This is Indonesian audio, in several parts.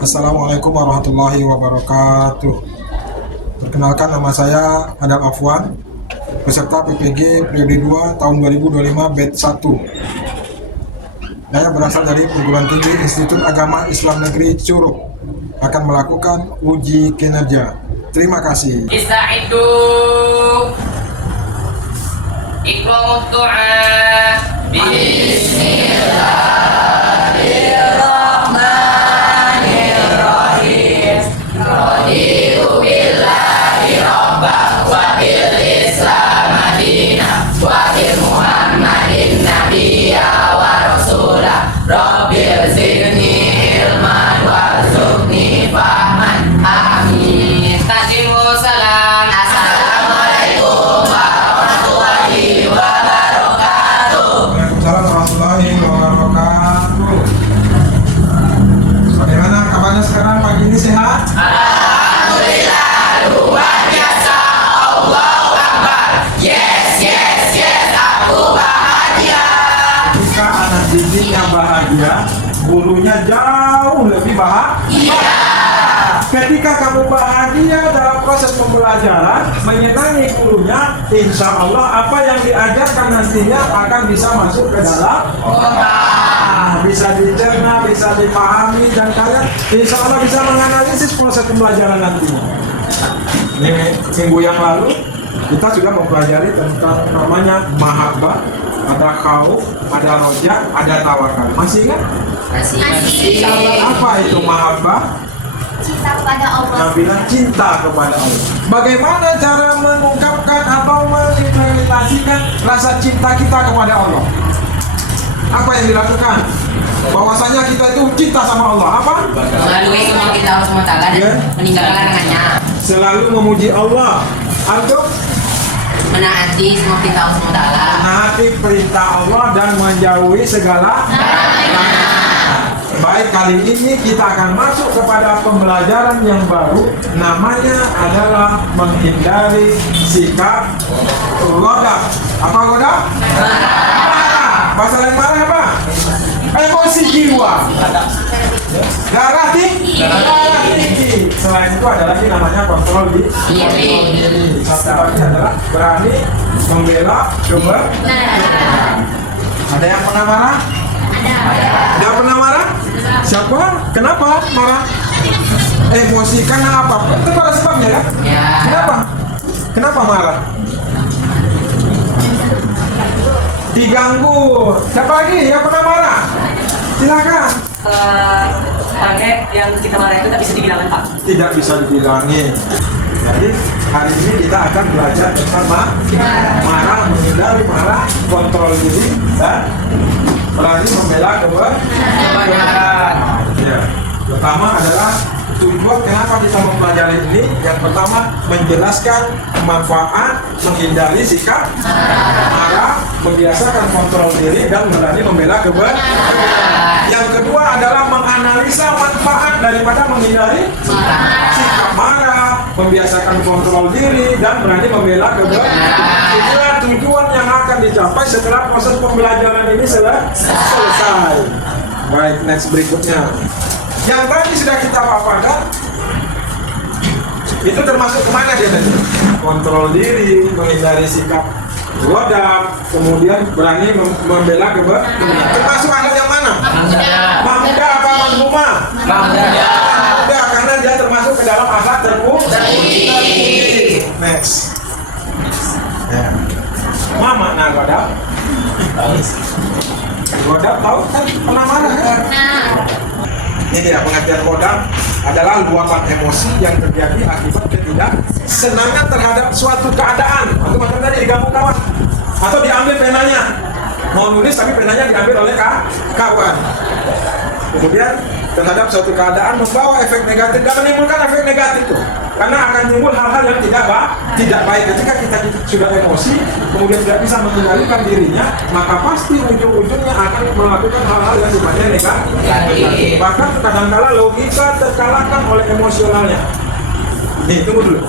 Assalamualaikum warahmatullahi wabarakatuh. Perkenalkan, nama saya Adam Afwan, peserta PPG periode 2 tahun 2025 batch 1. Saya berasal dari perguruan tinggi Institut Agama Islam Negeri Curug, akan melakukan uji kinerja. Terima kasih. Istaidu Iqramut du'a Bismillahirrahmanirrahim. Raditu billahi rabbah wa bil islam madinah wa bi muhammadin nabiyya wa rasulah. Rabbil zidni ilman warzuqni fahman. Amin. Tasimu salam. Assalamualaikum warahmatullahi wabarakatuh. Waalaikumsalam warahmatullahi wabarakatuh. Bagaimana kabarnya sekarang pagi ini, sehat? Alhamdulillah, luar biasa. Allahu Akbar. Yes, yes, yes, aku bahagia. Jika anak didiknya bahagia, gurunya jauh lebih bahagia. Ketika kamu bahagia dalam proses pembelajaran, menyenangi gurunya, insya Allah apa yang diajarkan nantinya akan bisa masuk ke dalam otak, bisa dicerna, bisa dipahami, dan kalian insya Allah bisa menganalisis proses pembelajaran nantinya. Ini minggu yang lalu kita sudah mempelajari tentang namanya mahabbah, ada khauf, ada roja, ada tawakal. Masih ingat? Masih. Apa itu mahabbah? Cinta kepada Allah. Yang bilang cinta kepada Allah. Bagaimana cara mengungkapkan atau mengimplementasikan rasa cinta kita kepada Allah? Apa yang dilakukan? Bahwasanya kita itu cinta sama Allah. Apa? Melalui semua kita harus mengatakan Ya. dan meninggalkan larangannya. Selalu memuji Allah. Untuk Menaati semua kita harus mengatakan. menaati perintah Allah dan menjauhi segala larangan. Baik, kali ini kita akan masuk kepada pembelajaran yang baru. Namanya adalah menghindari sikap ghadab. Apa ghadab? Marah. Bahasa lain marah apa? Emosi jiwa. Darah tinggi. Selain itu ada lagi namanya kontrol diri. Satu lagi adalah berani membela kebenaran. Ada yang pernah marah? Ada pernah marah? Siapa? Kenapa marah? Emosi karena apa? Itu pada sebabnya ya? Ya. Kenapa? Kenapa marah? Diganggu. Siapa lagi yang pernah marah? Silakan. Target yang kita marah itu tak bisa dibilangkan, Pak. Tidak bisa dibilangin. Jadi hari ini kita akan belajar tentang marah, menghindari marah, kontrol diri, dan berani membela kebenaran. Ya. Pertama adalah tujuan kenapa kita mempelajari ini. Yang pertama, menjelaskan manfaat menghindari sikap marah, membiasakan kontrol diri, dan berani membela kebenaran. Yang kedua adalah menganalisa manfaat daripada menghindari sikap marah, membiasakan kontrol diri, dan berani membela kebenaran. Itulah tujuan yang akan dicapai setelah proses pembelajaran ini selesai. Baik, next berikutnya. Yang tadi sudah kita paparkan, itu termasuk kemana dia tadi? Kontrol diri, menghindari sikap ghadab, kemudian berani membela kebenaran. Termasuk ada yang mana? Mahmudah apa manhumah? Mahmudah, karena dia termasuk ke dalam akhlak terpuji. Next. Ya. Apa makna ghadab? Ghadab tahu kan? Pernah marah kan? Ini dia pengertian ghadab adalah luapan emosi yang terjadi akibat ketidaksenangan terhadap suatu keadaan. Atau macam tadi diganggu kawan, atau diambil penanya. Mau nulis tapi penanya diambil oleh kawan. Kemudian terhadap suatu keadaan membawa efek negatif dan menimbulkan efek negatif tuh. Karena akan timbul hal-hal yang tidak baik. Ketika kita sudah emosi, kemudian tidak bisa mengendalikan dirinya, maka pasti ujung-ujungnya akan melakukan hal-hal yang sifatnya negatif. Bahkan kadang-kala logika terkalahkan oleh emosionalnya. Nih, tunggu dulu.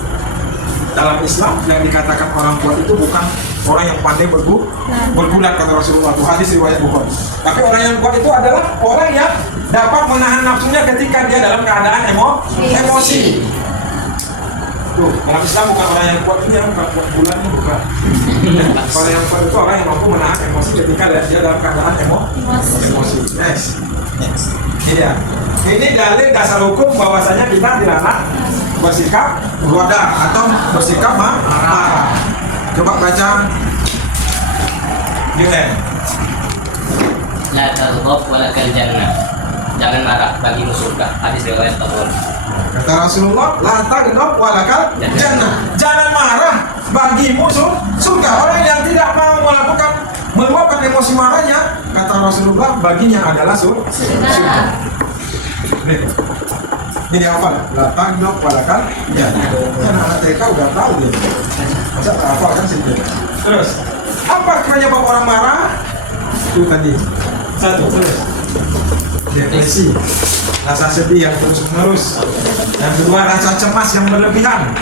Dalam Islam yang dikatakan orang kuat itu bukan orang yang pandai bergulat kata Rasulullah, itu hadis riwayat Bukhari. Tapi orang yang kuat itu adalah orang yang dapat menahan nafsunya ketika dia dalam keadaan emosi. Tuh, dalam Islam bukan orang yang kuat ini yang kuat bulannya bukan. Orang yang kuat itu orang yang mampu menahan emosi ketika dia dalam keadaan emosi. Next. Ini ya. Ini dalil dasar hukum bahwasanya kita dilarang bersikap goda atau bersikap marah. Coba baca. Gimana? La taghdab wa lakal jannah. Jangan marah, bagimu surga. Hadis riwayat Tabun. Kata Rasulullah, la taghdab wa lakal jannah. Jangan marah, bagimu surga. Orang yang tidak mau meluapkan emosi marahnya, kata Rasulullah, baginya adalah surga. Ini apa? La taghdab wa lakal jannah. Anak TK udah tahu dia. Masa tak hafal kan sih? Terus, apa penyebab orang marah? Itu tadi. Satu, terus depresi, rasa sedih yang terus menerus. Yang kedua, rasa cemas yang berlebihan.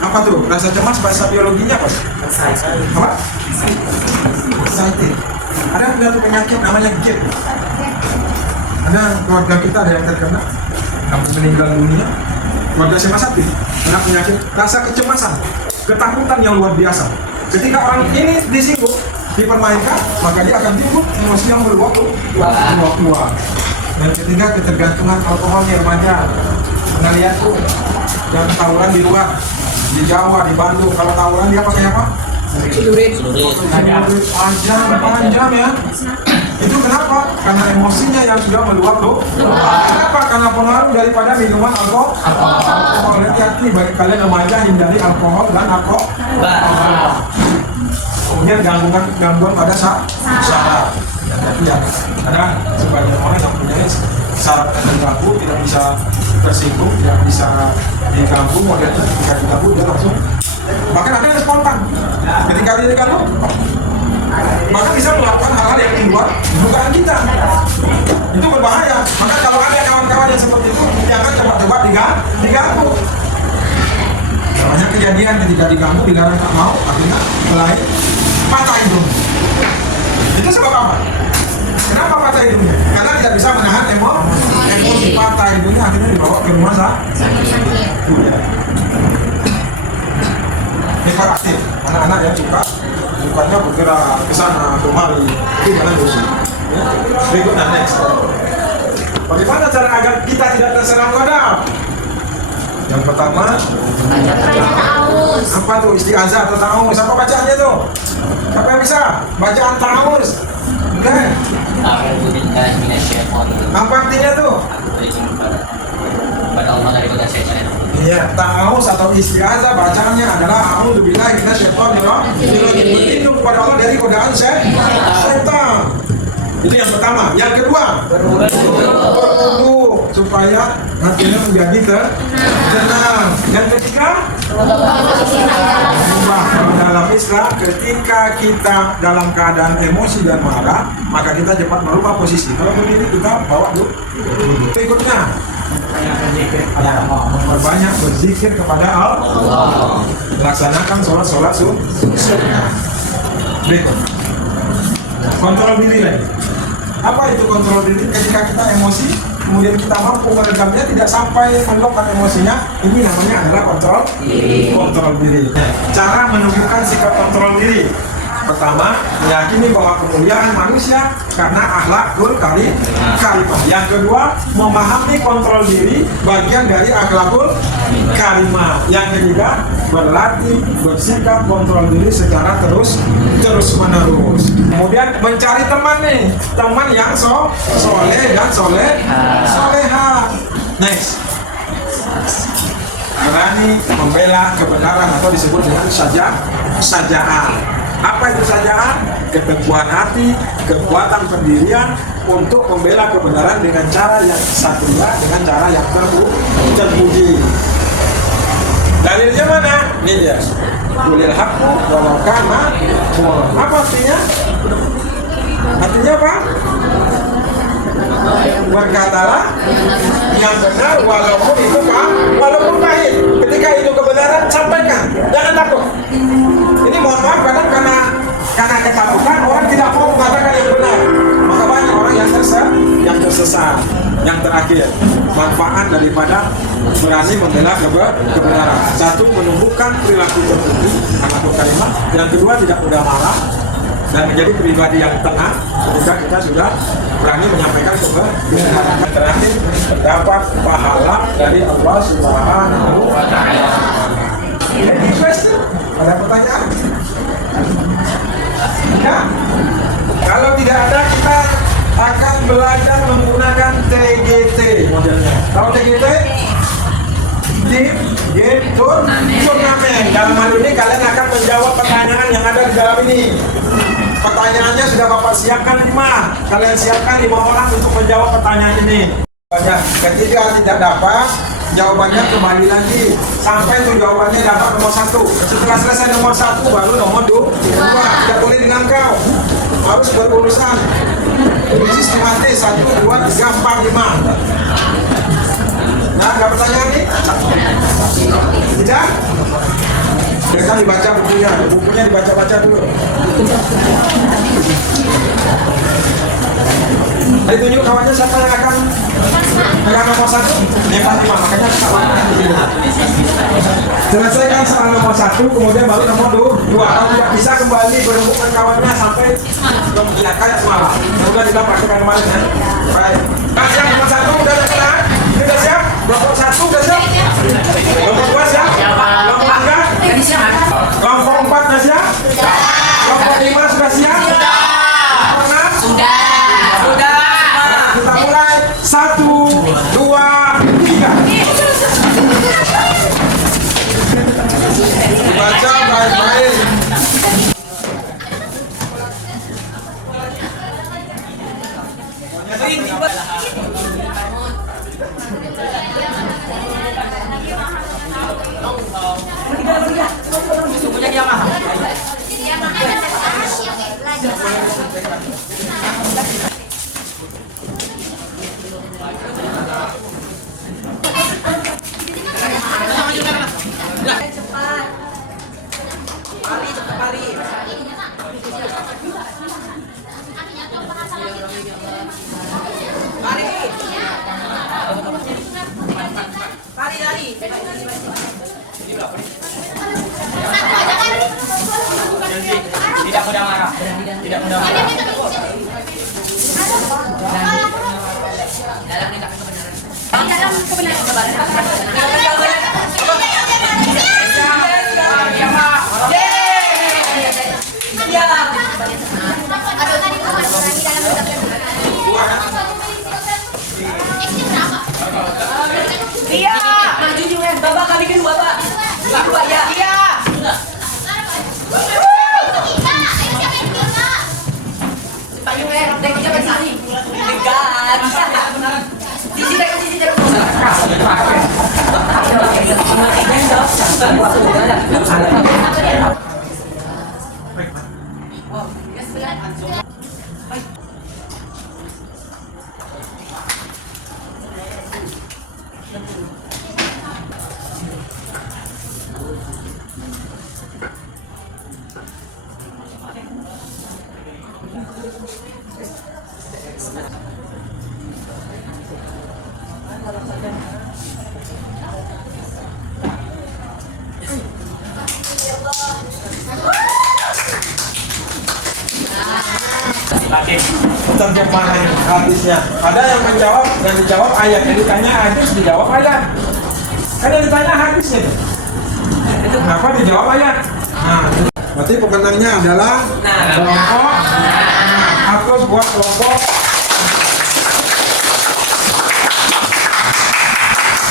Apa tuh? Rasa cemas bahasa biologinya apa? Apa? Anxiety. Ada satu penyakit namanya GERD. Ada keluarga kita ada yang terkena, hampir meninggal dunia. Keluarga saya sakit, kena penyakit rasa kecemasan, ketakutan yang luar biasa. Ketika orang ini disinggung, dipermainkan, maka dia akan timbul emosi yang meluap. Dan ketiga, ketergantungan alkohol yang remaja. Pernah lihat tuh yang tawuran di luar, di Jawa, di Bandung, kalau tawuran dia pakai apa? Celurit. Panjang ya. Itu kenapa? Karena emosinya yang sudah meluap loh. Kenapa? Karena pengaruh daripada minuman alkohol. Hati-hati bagi kalian remaja, hindari alkohol dan alkohol. Kemudian gangguan pada saraf. Ya, karena sebagian orang yang punya saraf terganggu, tidak bisa tersinggung, tidak bisa diganggu, modelnya ketika diganggu dia langsung. Bahkan ada yang spontan. Ketika dia diganggu, maka bisa melakukan hal-hal yang di luar dugaan kita. Itu berbahaya. Maka kalau ada kawan-kawan yang seperti itu, jangan coba-coba diganggu. Banyak kejadian ketika diganggu, dilarang tak mau, akhirnya mulai patah hidung. Itu sebab apa? Kenapa patah hidungnya? Karena tidak bisa menahan emosi. Patah hidungnya akhirnya dibawa ke rumah sakit. Hiperaktif, anak-anak yang sukanya bergerak ke sana kemari, itu jangan dosa. Berikutnya next. Bagaimana cara agar kita tidak terserang ghadab? Yang pertama, apa tuh isti'azah atau ta'awuz? Apa bacaannya tuh? Siapa yang bisa? Bacaan ta'awuz. Enggak. A'udzu billahi minasyaitonir rajim. Apa artinya tuh? Aku berlindung kepada Allah daripada setan. Iya, ta'awuz atau isti'azah bacaannya adalah a'udzu billahi minasyaitonir rajim. Berlindung kepada Allah dari godaan setan. Itu yang pertama. Yang kedua, berwudu supaya hatinya menjadi tenang. Yang ketiga, berubah. Dalam Islam, ketika kita dalam keadaan emosi dan marah, maka kita cepat merubah posisi. Kalau berdiri kita bawa dulu. Berikutnya, memperbanyak berzikir kepada Allah. Laksanakan sholat sunnah. Berikut, kontrol diri lagi. Apa itu kontrol diri? Ketika kita emosi, kemudian kita mampu meredamnya, tidak sampai meluapkan emosinya, ini namanya adalah kontrol diri. Cara menunjukkan sikap kontrol diri. Pertama, meyakini bahwa kemuliaan manusia karena akhlakul karimah. Yang kedua, memahami kontrol diri bagian dari akhlakul karimah. Yang ketiga, berlatih bersikap kontrol diri secara terus menerus. Kemudian mencari teman nih, teman yang soleh dan soleha. Next, berani membela kebenaran atau disebut dengan saja'ah. Apa itu saja'ah? Keteguhan hati, kekuatan pendirian untuk membela kebenaran dengan cara yang satria, dengan cara yang terpuji. Dalilnya mana? Ini dia. Qulil haqqu walau kana murran. Apa artinya? Artinya apa? Berkatalah yang benar walaupun itu pahit. Ketika itu kebenaran, sampaikan. Jangan takut. Ini mohon maaf karena ketakutan orang tidak mau mengatakan yang benar. Maka banyak orang yang sesat. Yang terakhir, manfaat daripada berani membela kebenaran. Satu, menumbuhkan perilaku tertentu atau kalimat. Yang kedua, tidak mudah marah dan menjadi pribadi yang tenang ketika kita sudah berani menyampaikan kebenaran. Yang terakhir, mendapat pahala dari Allah Subhanahu wa Ta'ala. Any question? Ada pertanyaan? Ya? Kalau tidak ada, kita akan belajar menggunakan TGT modelnya. Tahu TGT? Tim Game Turnamen. Dalam hal ini kalian akan menjawab pertanyaan yang ada di dalam ini. Pertanyaannya sudah Bapak siapkan 5. Kalian siapkan 5 orang untuk menjawab pertanyaan ini. Ketika tidak dapat, jawabannya kembali lagi sampai tuh jawabannya dapat nomor 1. Setelah selesai nomor 1 baru nomor 2. Tidak boleh dengan kau, harus berurusan. Ini sistematis 1, 2, 3, 4, 5. Nah, ada pertanyaan nih? Tidak? Kita dibaca bukunya dibaca-baca dulu. Ditunjuk kawannya siapa yang akan pegang nomor 1? Yang 5, makanya kawan. Selesaikan soal nomor 1, kemudian baru nomor 2. Kalau tidak bisa kembali menemukan kawannya sampai kayak semalam. Sudah kita praktekkan kemarin ya. Baik. Nah, siap nomor 1 udah ada? Sudah siap? Nomor 1 udah siap? Nomor 2 siap? Nomor 3? Kelompok 4 sudah siap? Kelompok 5 sudah siap? Nomor 6? Sudah. Kita mulai 1, 2, 3. Baca baik-baik. Tidak mudah marah. Tidak mudah marah. Dalam kebenaran. Iya. Maju juga. Bapak kali kedua, Pak. Kedua ya. Iya. Payung ya, dek jangan sini. Dekat. Sisi dekat sisi dekat. Terjemahan hadisnya. Ada yang menjawab, yang dijawab ayat. Yang ditanya hadis, dijawab ayat. Kan yang ditanya hadisnya. Itu kenapa dijawab ayat? Nah, berarti pemenangnya adalah kelompok. Aku buat kelompok.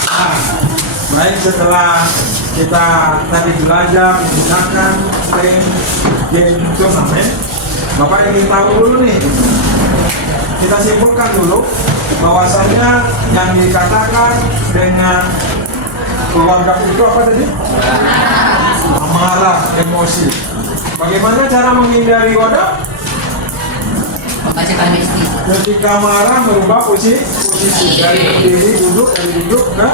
Nah, baik, setelah kita tadi belajar menggunakan game turnamen, Bapak ingin tahu dulu nih, kita simpulkan dulu bahwasanya yang dikatakan dengan keluarga itu apa tadi? Amarah, emosi. Bagaimana cara menghindari wadah? Ketika marah merubah posisi dari berdiri duduk, dari duduk ke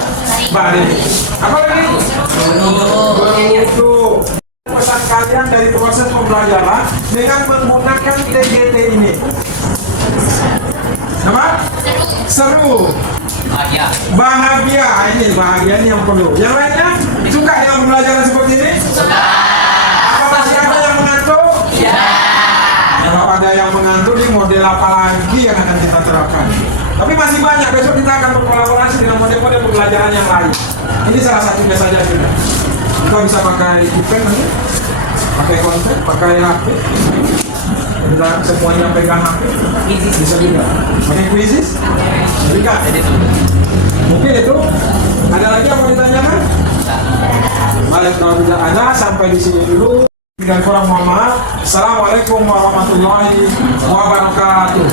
baring. Apa lagi? Berwudu. Pesan kalian dari proses pembelajaran dengan menggunakan TGT ini. Apa? Seru. Bahagia. Bahagia. Ini bahagia ini yang perlu. Yang lainnya suka dengan pembelajaran seperti ini? Apa masih ada yang mengantuk? Kalau ada yang mengantuk, ini model apa lagi yang akan kita terapkan? Tapi masih banyak. Besok kita akan berkolaborasi dengan model-model pembelajaran yang lain. Ini salah satunya saja sudah. Kita bisa pakai pen nanti, pakai konten, pakai HP. Kita semuanya pegang HP. Bisa juga. Pakai quizzes? Bisa. Mungkin itu. Ada lagi yang mau ditanyakan? Baik, kalau tidak ada, sampai di sini dulu. Dan kurang mohon maaf. Assalamualaikum warahmatullahi wabarakatuh.